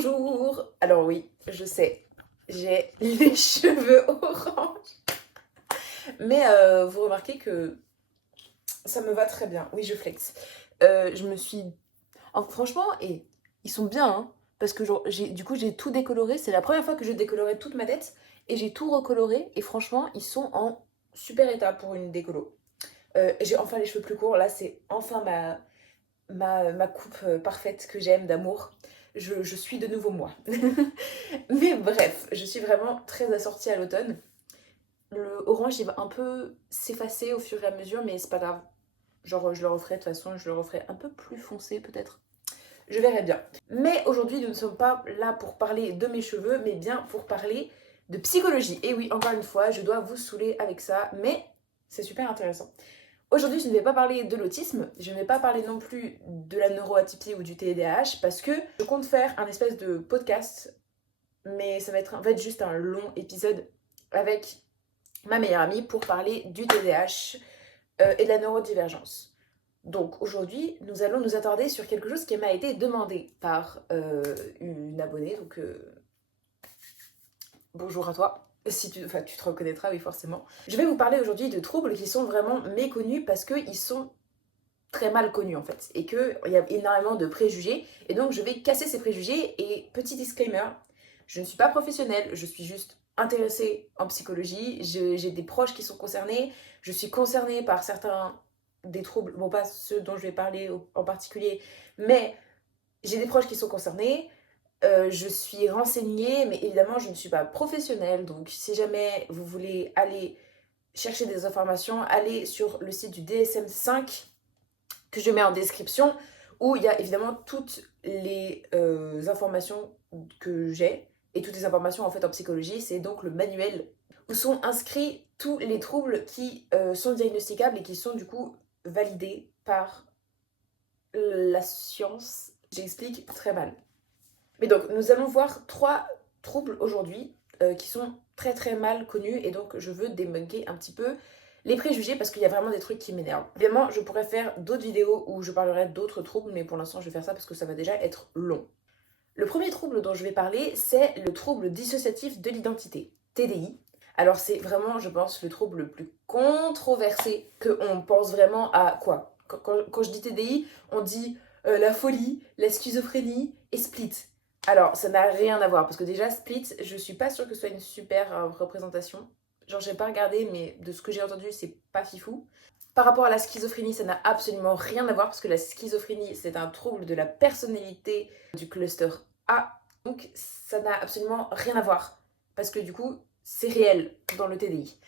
Bonjour. Alors oui, je sais, j'ai les cheveux orange. Mais vous remarquez que ça me va très bien. Oui, je flex. Je me suis... franchement, et ils sont bien, hein, parce que genre, j'ai tout décoloré. C'est la première fois que je décolorais toute ma tête. Et j'ai tout recoloré. Et franchement, ils sont en super état pour une décolo. J'ai enfin les cheveux plus courts. Là, c'est enfin ma coupe parfaite que j'aime d'amour. Je suis de nouveau moi. Mais bref, je suis vraiment très assortie à l'automne. Le orange, il va un peu s'effacer au fur et à mesure, mais c'est pas grave. Genre, je le referai de toute façon, je le referai un peu plus foncé peut-être. Je verrai bien. Mais aujourd'hui, nous ne sommes pas là pour parler de mes cheveux, mais bien pour parler de psychologie. Et oui, encore une fois, je dois vous saouler avec ça, mais c'est super intéressant. Aujourd'hui, je ne vais pas parler de l'autisme, je ne vais pas parler non plus de la neuroatypie ou du TDAH, parce que je compte faire un espèce de podcast, mais ça va être en fait juste un long épisode avec ma meilleure amie pour parler du TDAH et de la neurodivergence. Donc aujourd'hui, nous allons nous attarder sur quelque chose qui m'a été demandé par une abonnée. Donc bonjour à toi. Si tu, enfin, tu te reconnaîtras, oui, forcément. Je vais vous parler aujourd'hui de troubles qui sont vraiment méconnus parce qu'ils sont très mal connus en fait. Et qu'il y a énormément de préjugés. Et donc je vais casser ces préjugés. Et petit disclaimer, je ne suis pas professionnelle, je suis juste intéressée en psychologie. J'ai des proches qui sont concernés. Je suis concernée par certains des troubles, bon pas ceux dont je vais parler en particulier, mais j'ai des proches qui sont concernés. Je suis renseignée, mais évidemment, je ne suis pas professionnelle. Donc, si jamais vous voulez aller chercher des informations, allez sur le site du DSM-5 que je mets en description, où il y a évidemment toutes les informations que j'ai et toutes les informations en fait en psychologie. C'est donc le manuel où sont inscrits tous les troubles qui sont diagnosticables et qui sont du coup validés par la science. J'explique très mal. Mais donc, nous allons voir 3 troubles aujourd'hui qui sont très très mal connus et donc je veux débunker un petit peu les préjugés parce qu'il y a vraiment des trucs qui m'énervent. Évidemment, je pourrais faire d'autres vidéos où je parlerai d'autres troubles, mais pour l'instant, je vais faire ça parce que ça va déjà être long. Le premier trouble dont je vais parler, c'est le trouble dissociatif de l'identité, TDI. Alors c'est vraiment, je pense, le trouble le plus controversé, qu'on pense vraiment à quoi quand je dis TDI, on dit la folie, la schizophrénie et split. Alors ça n'a rien à voir, parce que déjà split, je suis pas sûre que ce soit une super représentation. Genre j'ai pas regardé, mais de ce que j'ai entendu, c'est pas fifou. Par rapport à la schizophrénie, ça n'a absolument rien à voir, parce que la schizophrénie, c'est un trouble de la personnalité du cluster A. Donc ça n'a absolument rien à voir, parce que du coup, c'est réel dans le TDI.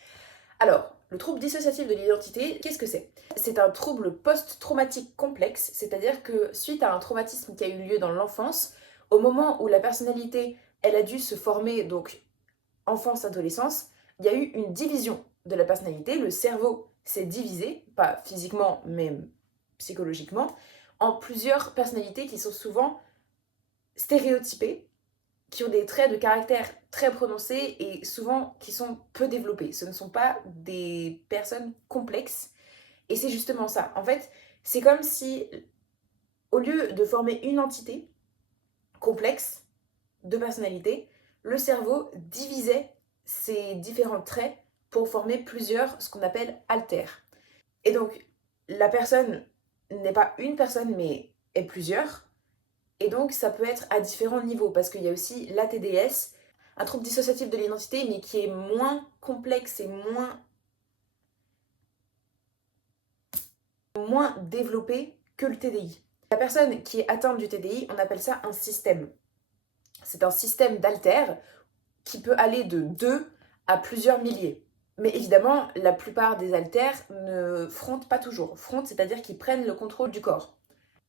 Alors, le trouble dissociatif de l'identité, qu'est-ce que c'est? C'est un trouble post-traumatique complexe, c'est-à-dire que suite à un traumatisme qui a eu lieu dans l'enfance, au moment où la personnalité, elle a dû se former, donc enfance-adolescence, il y a eu une division de la personnalité, le cerveau s'est divisé, pas physiquement, mais psychologiquement, en plusieurs personnalités qui sont souvent stéréotypées, qui ont des traits de caractère très prononcés et souvent qui sont peu développés. Ce ne sont pas des personnes complexes. Et c'est justement ça. En fait, c'est comme si, au lieu de former une entité complexe de personnalité, le cerveau divisait ces différents traits pour former plusieurs, ce qu'on appelle altères. Et donc, la personne n'est pas une personne, mais est plusieurs. Et donc, ça peut être à différents niveaux, parce qu'il y a aussi l'ATDS, un trouble dissociatif de l'identité, mais qui est moins complexe et moins développé que le TDI. La personne qui est atteinte du TDI, on appelle ça un système. C'est un système d'altères qui peut aller de 2 à plusieurs milliers. Mais évidemment, la plupart des altères ne frontent pas toujours. Frontent, c'est-à-dire qu'ils prennent le contrôle du corps.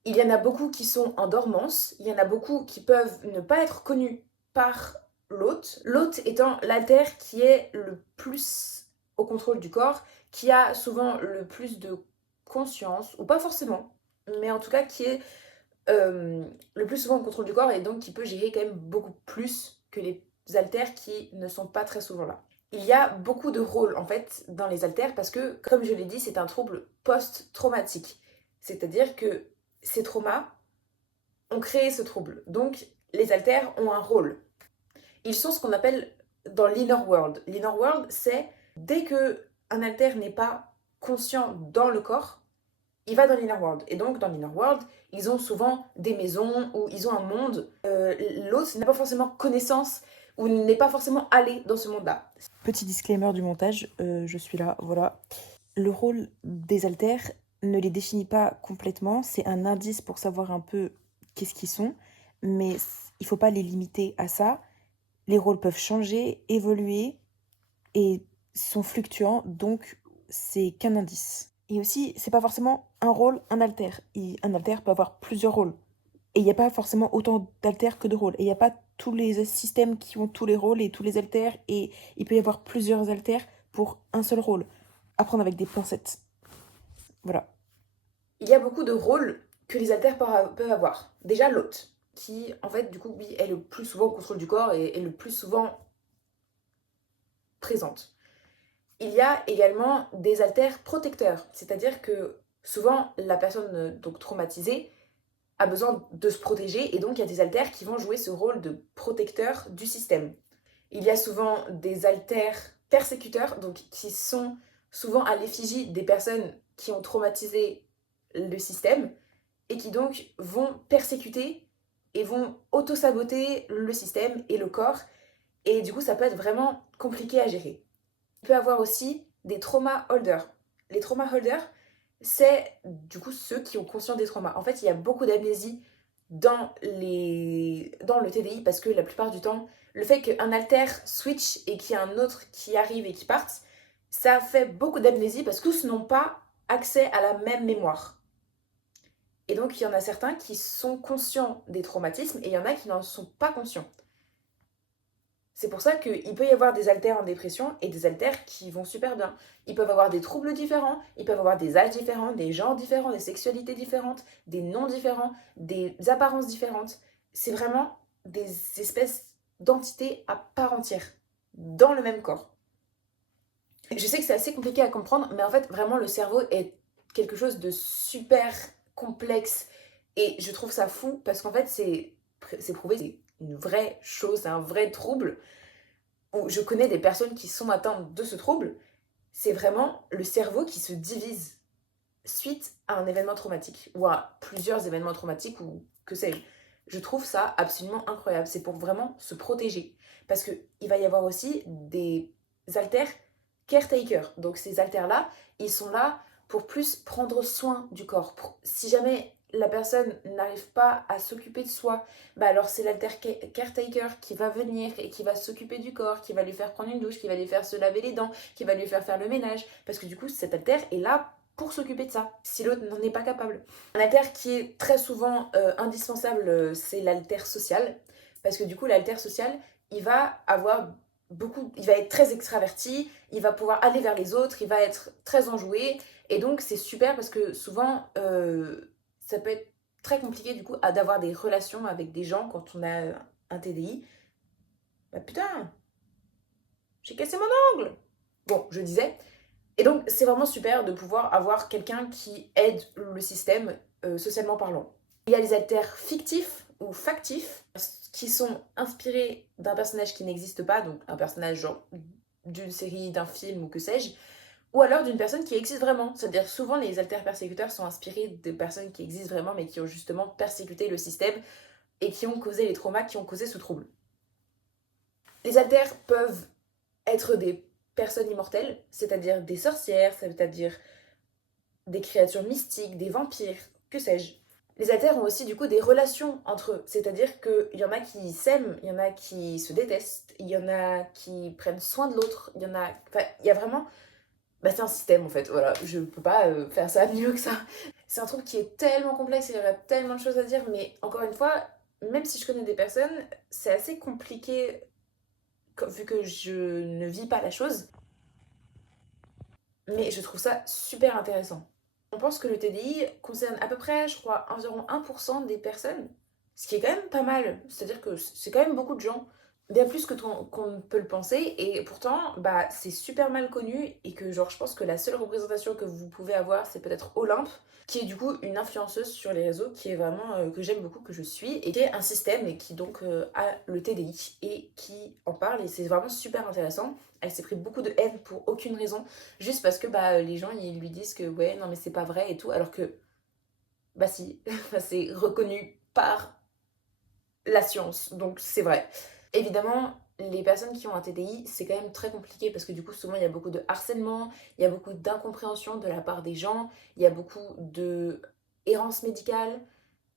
Il y en a beaucoup qui sont en dormance, il y en a beaucoup qui peuvent ne pas être connus par l'hôte. L'hôte étant l'altère qui est le plus au contrôle du corps, qui a souvent le plus de conscience, ou pas forcément, mais en tout cas qui est le plus souvent au contrôle du corps et donc qui peut gérer quand même beaucoup plus que les altères qui ne sont pas très souvent là. Il y a beaucoup de rôles en fait dans les altères parce que, comme je l'ai dit, c'est un trouble post-traumatique. C'est-à-dire que ces traumas ont créé ce trouble. Donc les haltères ont un rôle. Ils sont ce qu'on appelle dans l'inner world. L'inner world, c'est dès que un haltère n'est pas conscient dans le corps, il va dans l'inner world. Et donc, dans l'inner world, ils ont souvent des maisons ou ils ont un monde. L'autre n'a pas forcément connaissance ou n'est pas forcément allé dans ce monde-là. Petit disclaimer du montage, je suis là, voilà. Le rôle des haltères ne les définit pas complètement, c'est un indice pour savoir un peu qu'est-ce qu'ils sont, mais il faut pas les limiter à ça. Les rôles peuvent changer, évoluer et sont fluctuants, donc c'est qu'un indice. Et aussi, c'est pas forcément un rôle, un haltère. Un haltère peut avoir plusieurs rôles. Et il n'y a pas forcément autant d'haltères que de rôles. Et il n'y a pas tous les systèmes qui ont tous les rôles et tous les haltères. Et il peut y avoir plusieurs haltères pour un seul rôle. Apprendre avec des pincettes. Voilà. Il y a beaucoup de rôles que les haltères peuvent avoir. Déjà l'hôte, qui en fait du coup oui, est le plus souvent au contrôle du corps et est le plus souvent présente. Il y a également des haltères protecteurs, c'est-à-dire que souvent la personne donc traumatisée a besoin de se protéger et donc il y a des haltères qui vont jouer ce rôle de protecteur du système. Il y a souvent des haltères persécuteurs, donc qui sont souvent à l'effigie des personnes qui ont traumatisé le système et qui donc vont persécuter et vont auto-saboter le système et le corps. Et du coup, ça peut être vraiment compliqué à gérer. Il peut y avoir aussi des trauma holders. Les trauma holders, c'est du coup ceux qui ont conscience des traumas. En fait, il y a beaucoup d'amnésie dans le TDI parce que la plupart du temps, le fait qu'un alter switch et qu'il y a un autre qui arrive et qui parte, ça fait beaucoup d'amnésie parce que tous n'ont pas accès à la même mémoire. Et donc, il y en a certains qui sont conscients des traumatismes et il y en a qui n'en sont pas conscients. C'est pour ça qu'il peut y avoir des haltères en dépression et des haltères qui vont super bien. Ils peuvent avoir des troubles différents, ils peuvent avoir des âges différents, des genres différents, des sexualités différentes, des noms différents, des apparences différentes. C'est vraiment des espèces d'entités à part entière, dans le même corps. Je sais que c'est assez compliqué à comprendre, mais en fait, vraiment, le cerveau est quelque chose de super complexe. Et je trouve ça fou parce qu'en fait, c'est prouvé, c'est une vraie chose, c'est un vrai trouble. Où je connais des personnes qui sont atteintes de ce trouble. C'est vraiment le cerveau qui se divise suite à un événement traumatique ou à plusieurs événements traumatiques ou que sais-je. Je trouve ça absolument incroyable. C'est pour vraiment se protéger. Parce qu'il va y avoir aussi des haltères caretaker. Donc ces haltères-là, ils sont là pour plus prendre soin du corps. Si jamais la personne n'arrive pas à s'occuper de soi, bah alors c'est l'halter caretaker qui va venir et qui va s'occuper du corps, qui va lui faire prendre une douche, qui va lui faire se laver les dents, qui va lui faire le ménage. Parce que du coup, cet halter est là pour s'occuper de ça, si l'autre n'en est pas capable. Un halter qui est très souvent indispensable, c'est l'halter social. Parce que du coup, l'halter social, il va avoir il va être très extraverti, il va pouvoir aller vers les autres, il va être très enjoué. Et donc, c'est super parce que souvent, ça peut être très compliqué du coup d'avoir des relations avec des gens quand on a un TDI. Bah putain, j'ai cassé mon ongle. Bon, je disais. Et donc, c'est vraiment super de pouvoir avoir quelqu'un qui aide le système socialement parlant. Il y a les haltères fictifs ou factifs qui sont inspirés d'un personnage qui n'existe pas, donc un personnage genre d'une série, d'un film ou que sais-je, ou alors d'une personne qui existe vraiment. C'est-à-dire souvent les haltères persécuteurs sont inspirés de personnes qui existent vraiment mais qui ont justement persécuté le système et qui ont causé les traumas, qui ont causé ce trouble. Les haltères peuvent être des personnes immortelles, c'est-à-dire des sorcières, c'est-à-dire des créatures mystiques, des vampires, que sais-je. Les haltères ont aussi du coup des relations entre eux, c'est-à-dire qu'il y en a qui s'aiment, il y en a qui se détestent, il y en a qui prennent soin de l'autre, il y en a... Enfin, il y a vraiment... Bah, c'est un système en fait, voilà, je peux pas faire ça mieux que ça. C'est un truc qui est tellement complexe, il y aurait tellement de choses à dire, mais encore une fois, même si je connais des personnes, c'est assez compliqué vu que je ne vis pas la chose, mais je trouve ça super intéressant. On pense que le TDI concerne à peu près, je crois, environ 1% des personnes, ce qui est quand même pas mal, c'est-à-dire que c'est quand même beaucoup de gens. Bien plus que qu'on ne peut le penser, et pourtant, bah, c'est super mal connu, et que genre, je pense que la seule représentation que vous pouvez avoir, c'est peut-être Olympe, qui est du coup une influenceuse sur les réseaux, qui est vraiment, que j'aime beaucoup, que je suis, et qui est un système, et qui donc a le TDI, et qui en parle, et c'est vraiment super intéressant. Elle s'est pris beaucoup de haine pour aucune raison, juste parce que bah, les gens, ils lui disent que ouais, non mais c'est pas vrai et tout, alors que, bah si, c'est reconnu par la science, donc c'est vrai. Évidemment, les personnes qui ont un TDI, c'est quand même très compliqué parce que du coup, souvent, il y a beaucoup de harcèlement, il y a beaucoup d'incompréhension de la part des gens, il y a beaucoup de errance médicale,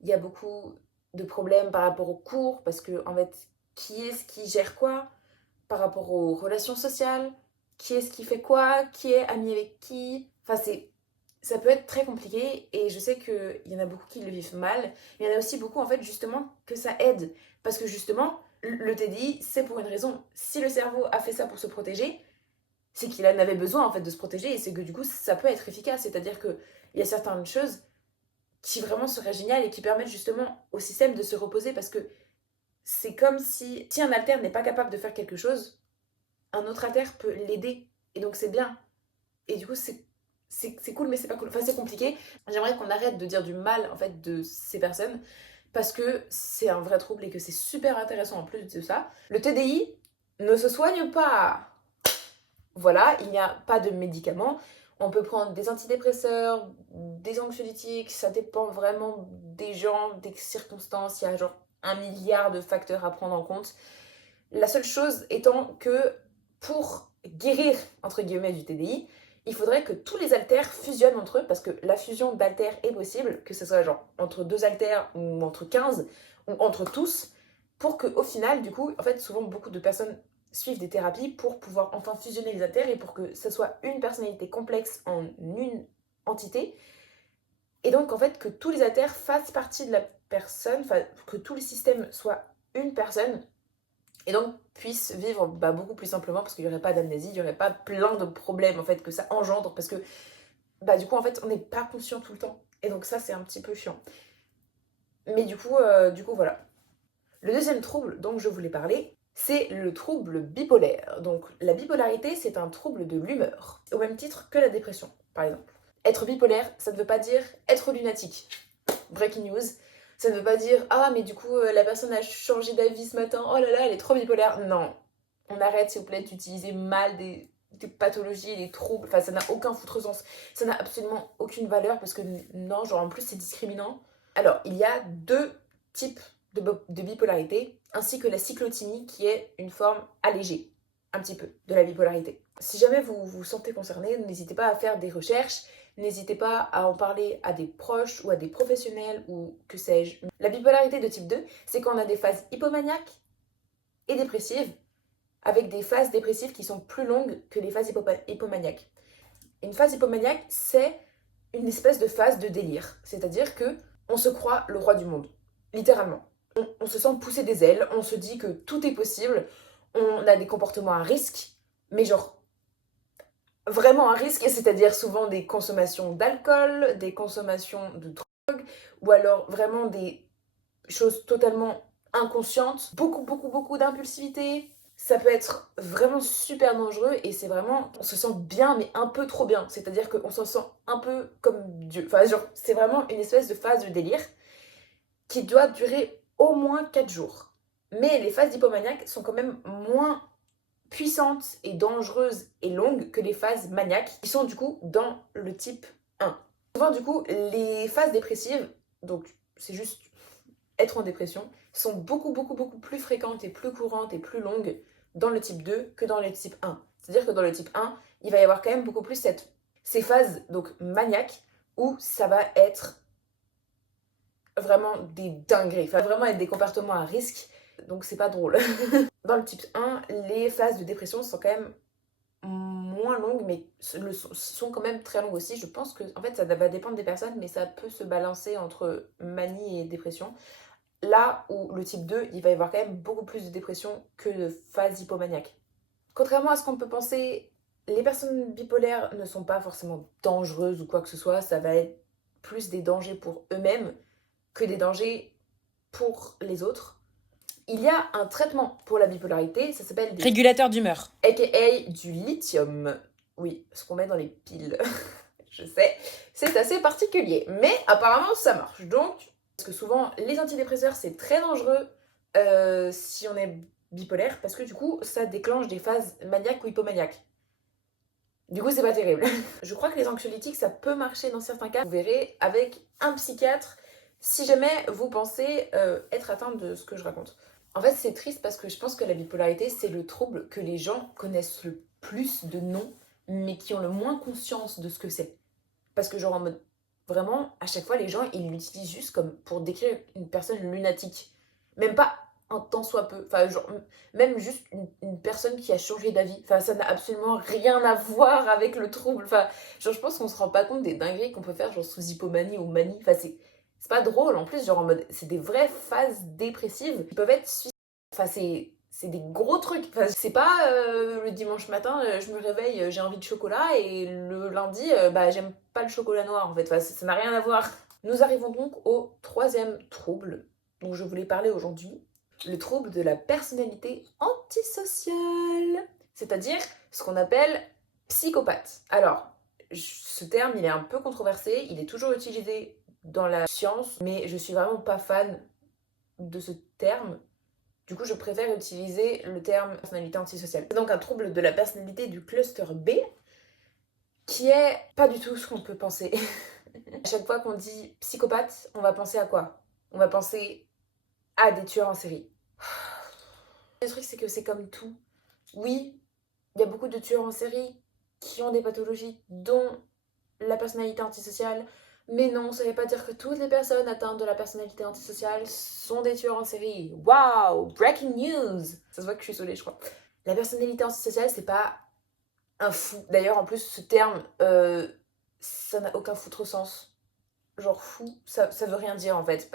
il y a beaucoup de problèmes par rapport aux cours parce que, en fait, qui est-ce qui gère quoi par rapport aux relations sociales, qui est-ce qui fait quoi, qui est ami avec qui. Enfin, ça peut être très compliqué, et je sais qu'il y en a beaucoup qui le vivent mal, mais il y en a aussi beaucoup, en fait, justement, que ça aide. Parce que justement, le TDI, c'est pour une raison. Si le cerveau a fait ça pour se protéger, c'est qu'il en avait besoin, en fait, de se protéger, et c'est que du coup, ça peut être efficace. C'est-à-dire qu'il y a certaines choses qui vraiment seraient géniales et qui permettent justement au système de se reposer, parce que c'est comme si un alter n'est pas capable de faire quelque chose, un autre alter peut l'aider. Et donc c'est bien. Et du coup, c'est cool, mais c'est pas cool. Enfin, c'est compliqué. J'aimerais qu'on arrête de dire du mal, en fait, de ces personnes, parce que c'est un vrai trouble et que c'est super intéressant en plus de ça. Le TDI ne se soigne pas. Voilà, il n'y a pas de médicaments. On peut prendre des antidépresseurs, des anxiolytiques, ça dépend vraiment des gens, des circonstances. Il y a genre 1 milliard de facteurs à prendre en compte. La seule chose étant que pour guérir, entre guillemets, du TDI, il faudrait que tous les haltères fusionnent entre eux, parce que la fusion d'haltères est possible, que ce soit genre entre deux haltères ou entre 15 ou entre tous, pour qu'au final, du coup, en fait, souvent beaucoup de personnes suivent des thérapies pour pouvoir enfin fusionner les haltères et pour que ce soit une personnalité complexe en une entité. Et donc, en fait, que tous les haltères fassent partie de la personne, enfin, que tout le système soit une personne, et donc puisse vivre bah, beaucoup plus simplement, parce qu'il n'y aurait pas d'amnésie, il n'y aurait pas plein de problèmes en fait que ça engendre, parce que bah du coup en fait on n'est pas conscient tout le temps, et donc ça c'est un petit peu chiant. Mais du coup voilà. Le deuxième trouble dont je voulais parler, c'est le trouble bipolaire. Donc la bipolarité, c'est un trouble de l'humeur, au même titre que la dépression par exemple. Être bipolaire, ça ne veut pas dire être lunatique. Breaking news. Ça ne veut pas dire ah mais du coup la personne a changé d'avis ce matin, oh là là elle est trop bipolaire. Non, on arrête s'il vous plaît d'utiliser mal des pathologies, des troubles, enfin ça n'a aucun foutre sens, ça n'a absolument aucune valeur, parce que non, genre en plus c'est discriminant. Alors il y a deux types de bipolarité, ainsi que la cyclothymie, qui est une forme allégée un petit peu de la bipolarité. Si jamais vous vous sentez concerné, n'hésitez pas à faire des recherches, n'hésitez pas à en parler à des proches ou à des professionnels ou que sais-je. La bipolarité de type 2, c'est quand on a des phases hypomaniaques et dépressives, avec des phases dépressives qui sont plus longues que les phases hypomaniaques. Une phase hypomaniaque, c'est une espèce de phase de délire, c'est-à-dire que on se croit le roi du monde, littéralement. On se sent pousser des ailes, on se dit que tout est possible, on a des comportements à risque, mais genre vraiment à risque, c'est-à-dire souvent des consommations d'alcool, des consommations de drogue, ou alors vraiment des choses totalement inconscientes, beaucoup d'impulsivité. Ça peut être vraiment super dangereux, et c'est vraiment, on se sent bien mais un peu trop bien, c'est-à-dire qu'on se sent un peu comme Dieu. Enfin genre c'est vraiment une espèce de phase de délire qui doit durer au moins 4 jours. Mais les phases d'hypomaniaque sont quand même moins puissantes et dangereuses et longues que les phases maniaques, qui sont du coup dans le type 1. Souvent du coup les phases dépressives, donc c'est juste être en dépression, sont beaucoup plus fréquentes et plus courantes et plus longues dans le type 2 que dans le type 1. C'est-à-dire que dans le type 1, il va y avoir quand même beaucoup plus ces phases donc maniaques, où ça va être vraiment des dingueries, enfin vraiment être des comportements à risque, donc c'est pas drôle. Dans le type 1, les phases de dépression sont quand même moins longues, mais sont quand même très longues aussi. Je pense que en fait ça va dépendre des personnes, mais ça peut se balancer entre manie et dépression. Là où le type 2, il va y avoir quand même beaucoup plus de dépression que de phase hypomaniaque. Contrairement à ce qu'on peut penser, les personnes bipolaires ne sont pas forcément dangereuses ou quoi que ce soit, ça va être plus des dangers pour eux-mêmes que des dangers pour les autres. Il y a un traitement pour la bipolarité, ça s'appelle des Régulateur d'humeur. aka du lithium. Oui, ce qu'on met dans les piles. Je sais, c'est assez particulier, mais apparemment ça marche. Donc, parce que souvent les antidépresseurs c'est très dangereux si on est bipolaire, parce que du coup ça déclenche des phases maniaques ou hypomaniaques. Du coup c'est pas terrible. Je crois que les anxiolytiques ça peut marcher dans certains cas. Vous verrez avec un psychiatre si jamais vous pensez être atteint de ce que je raconte. En fait c'est triste parce que je pense que la bipolarité c'est le trouble que les gens connaissent le plus de noms, mais qui ont le moins conscience de ce que c'est. Parce que genre en mode, vraiment, à chaque fois, les gens, ils l'utilisent juste comme pour décrire une personne lunatique. Même pas un tant soit peu. Enfin, genre, même juste une personne qui a changé d'avis. Enfin, ça n'a absolument rien à voir avec le trouble. Enfin, genre, je pense qu'on se rend pas compte des dingueries qu'on peut faire, genre, sous hypomanie ou manie. Enfin, c'est pas drôle. En plus, genre, en mode, c'est des vraies phases dépressives qui peuvent être suicidaires. Enfin, c'est des gros trucs. Enfin, c'est pas le dimanche matin, je me réveille, j'ai envie de chocolat, et le lundi, bah, j'aime pas le chocolat noir en fait. Enfin, ça n'a rien à voir. Nous arrivons donc au troisième trouble dont je voulais parler aujourd'hui, le trouble de la personnalité antisociale, c'est-à-dire ce qu'on appelle psychopathe. Alors, ce terme, il est un peu controversé, il est toujours utilisé dans la science, mais je suis vraiment pas fan de ce terme. Du coup, je préfère utiliser le terme personnalité antisociale. C'est donc un trouble de la personnalité du cluster B, qui est pas du tout ce qu'on peut penser. À chaque fois qu'on dit psychopathe, on va penser à quoi? On va penser à des tueurs en série. Le truc, c'est que c'est comme tout. Oui, il y a beaucoup de tueurs en série qui ont des pathologies, dont la personnalité antisociale. Mais non, ça ne veut pas dire que toutes les personnes atteintes de la personnalité antisociale sont des tueurs en série. Waouh, breaking news! Ça se voit que je suis saoulée, je crois. La personnalité antisociale, c'est pas un fou. D'ailleurs, en plus, ce terme, ça n'a aucun foutre sens. Genre fou, ça veut rien dire en fait.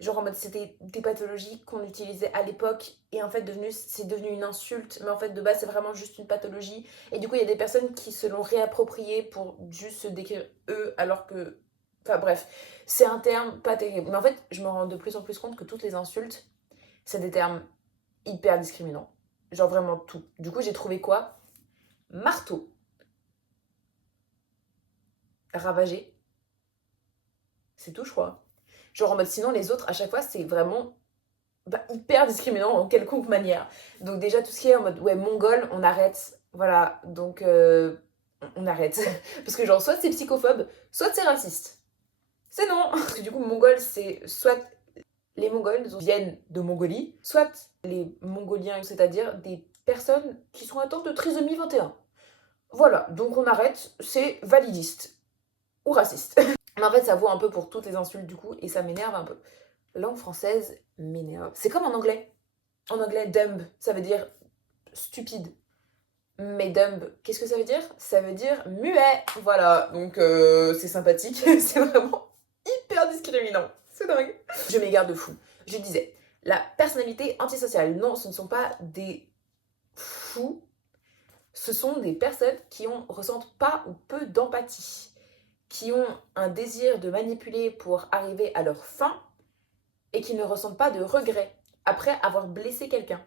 Genre en mode c'était des pathologies qu'on utilisait à l'époque, et en fait c'est devenu une insulte, mais en fait de base c'est vraiment juste une pathologie, et du coup il y a des personnes qui se l'ont réapproprié pour juste se décrire eux, alors que, enfin bref, c'est un terme pas terrible. Mais en fait je me rends de plus en plus compte que toutes les insultes c'est des termes hyper discriminants, genre vraiment tout. Du coup j'ai trouvé quoi? Marteau, ravagé, c'est tout je crois. Genre en mode sinon les autres à chaque fois c'est vraiment hyper discriminant en quelconque manière. Donc déjà tout ce qui est en mode ouais mongol, on arrête. Voilà, donc on arrête. Parce que genre soit c'est psychophobe, soit c'est raciste. C'est non. Parce que du coup mongol c'est soit les Mongols viennent de Mongolie, soit les Mongoliens, c'est-à-dire des personnes qui sont atteintes de trisomie 21. Voilà, donc on arrête, c'est validiste ou raciste. Mais en fait ça vaut un peu pour toutes les insultes du coup, et ça m'énerve un peu. Langue française m'énerve. C'est comme en anglais. En anglais, dumb, ça veut dire stupide. Mais dumb, qu'est-ce que ça veut dire? Ça veut dire muet. Voilà, donc c'est sympathique. C'est vraiment hyper discriminant. C'est dingue. Je m'égare de fou. Je disais, la personnalité antisociale. Non, ce ne sont pas des fous. Ce sont des personnes qui ressentent pas ou peu d'empathie, qui ont un désir de manipuler pour arriver à leur fin, et qui ne ressentent pas de regret après avoir blessé quelqu'un.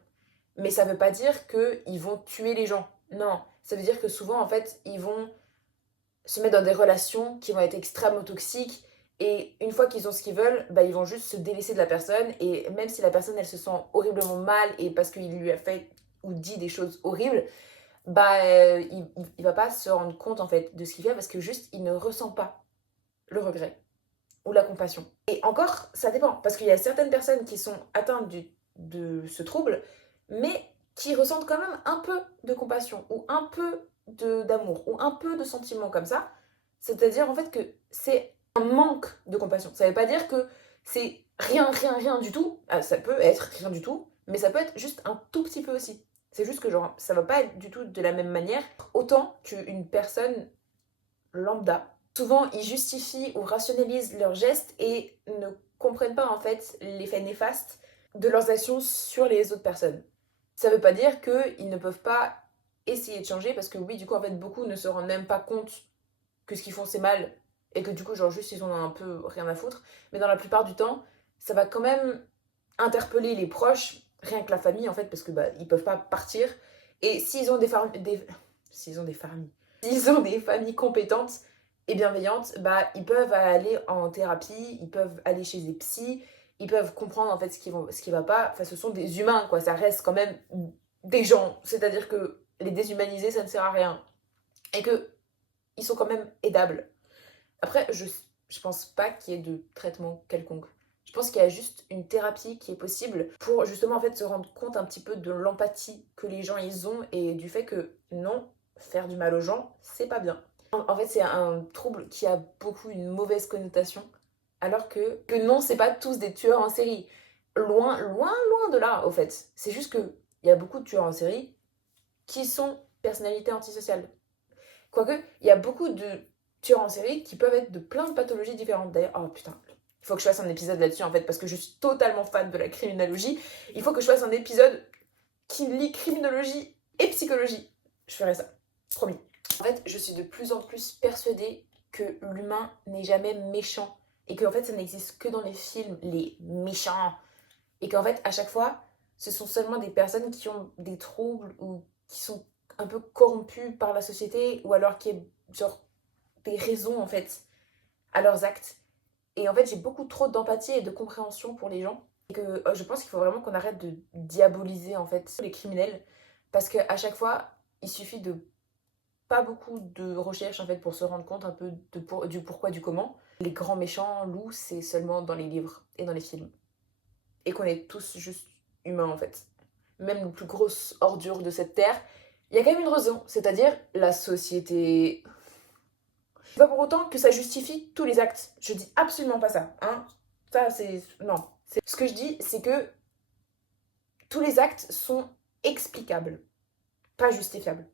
Mais ça veut pas dire qu'ils vont tuer les gens. Non, ça veut dire que souvent, en fait, ils vont se mettre dans des relations qui vont être extrêmement toxiques, et une fois qu'ils ont ce qu'ils veulent, bah, ils vont juste se délaisser de la personne, et même si la personne, elle se sent horriblement mal, et parce qu'il lui a fait ou dit des choses horribles, bah, il va pas se rendre compte, en fait, de ce qu'il fait, parce que juste, il ne ressent pas le regret ou la compassion. Et encore, ça dépend, parce qu'il y a certaines personnes qui sont atteintes de ce trouble, mais qui ressentent quand même un peu de compassion, ou un peu d'amour, ou un peu de sentiments comme ça. C'est-à-dire en fait que c'est un manque de compassion. Ça veut pas dire que c'est rien du tout. Ah, ça peut être rien du tout, mais ça peut être juste un tout petit peu aussi. C'est juste que genre, ça va pas être du tout de la même manière, autant qu'une personne lambda. Souvent, ils justifient ou rationalisent leurs gestes et ne comprennent pas en fait l'effet néfaste de leurs actions sur les autres personnes. Ça veut pas dire qu'ils ne peuvent pas essayer de changer, parce que oui, du coup, en fait, beaucoup ne se rendent même pas compte que ce qu'ils font c'est mal, et que du coup, genre juste ils en ont un peu rien à foutre. Mais dans la plupart du temps, ça va quand même interpeller les proches, rien que la famille en fait, parce que ils peuvent pas partir. Et s'ils ont s'ils ont des familles compétentes et bienveillantes, ils peuvent aller en thérapie, ils peuvent aller chez des psys, ils peuvent comprendre en fait ce qui va pas. Enfin, ce sont des humains, quoi. Ça reste quand même des gens. C'est-à-dire que les déshumaniser, ça ne sert à rien. Et que ils sont quand même aidables. Après, je pense pas qu'il y ait de traitement quelconque. Je pense qu'il y a juste une thérapie qui est possible pour justement en fait se rendre compte un petit peu de l'empathie que les gens ils ont et du fait que non, faire du mal aux gens, c'est pas bien. En fait, c'est un trouble qui a beaucoup une mauvaise connotation, alors que non, c'est pas tous des tueurs en série. Loin, loin, loin de là, au fait. C'est juste que il y a beaucoup de tueurs en série qui sont personnalités antisociales. Quoique, il y a beaucoup de tueurs en série qui peuvent être de plein de pathologies différentes. D'ailleurs, oh putain, il faut que je fasse un épisode là-dessus en fait, parce que je suis totalement fan de la criminologie. Il faut que je fasse un épisode qui lie criminologie et psychologie. Je ferai ça, promis. En fait, je suis de plus en plus persuadée que l'humain n'est jamais méchant. Et qu'en fait, ça n'existe que dans les films, les méchants. Et qu'en fait, à chaque fois, ce sont seulement des personnes qui ont des troubles ou qui sont un peu corrompues par la société ou alors qui ont genre des raisons en fait à leurs actes. Et en fait, j'ai beaucoup trop d'empathie et de compréhension pour les gens. Et que je pense qu'il faut vraiment qu'on arrête de diaboliser en fait les criminels. Parce qu'à chaque fois, il suffit de pas beaucoup de recherches en fait pour se rendre compte un peu du pourquoi, du comment. Les grands méchants loups, c'est seulement dans les livres et dans les films. Et qu'on est tous juste humains en fait. Même les plus grosses ordures de cette terre, il y a quand même une raison, c'est-à-dire la société. C'est pas pour autant que ça justifie tous les actes. Je dis absolument pas ça. Hein. Ça, c'est. Non. Ce que je dis, c'est que tous les actes sont explicables, pas justifiables.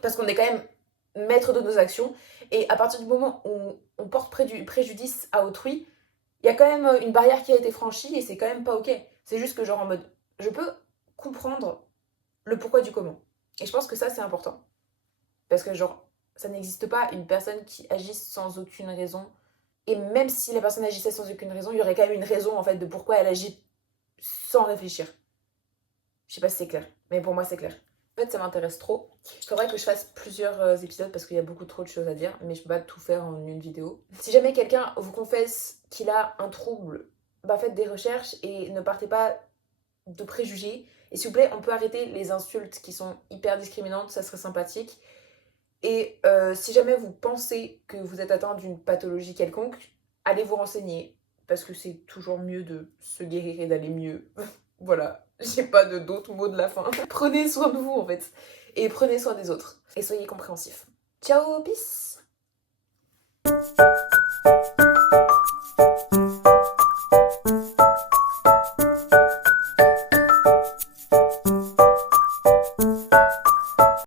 Parce qu'on est quand même maître de nos actions. Et à partir du moment où on porte préjudice à autrui, il y a quand même une barrière qui a été franchie et c'est quand même pas ok. C'est juste que genre en mode, je peux comprendre le pourquoi du comment. Et je pense que ça, c'est important. Parce que genre, ça n'existe pas une personne qui agisse sans aucune raison. Et même si la personne agissait sans aucune raison, il y aurait quand même une raison en fait de pourquoi elle agit sans réfléchir. Je sais pas si c'est clair, mais pour moi c'est clair. En fait, ça m'intéresse trop. Il faudrait que je fasse plusieurs épisodes parce qu'il y a beaucoup trop de choses à dire, mais je peux pas tout faire en une vidéo. Si jamais quelqu'un vous confesse qu'il a un trouble, faites des recherches et ne partez pas de préjugés. Et s'il vous plaît, on peut arrêter les insultes qui sont hyper discriminantes, ça serait sympathique. Et si jamais vous pensez que vous êtes atteint d'une pathologie quelconque, allez vous renseigner. Parce que c'est toujours mieux de se guérir et d'aller mieux. Voilà, j'ai pas d'autres mots de la fin. Prenez soin de vous en fait. Et prenez soin des autres. Et soyez compréhensifs. Ciao, peace.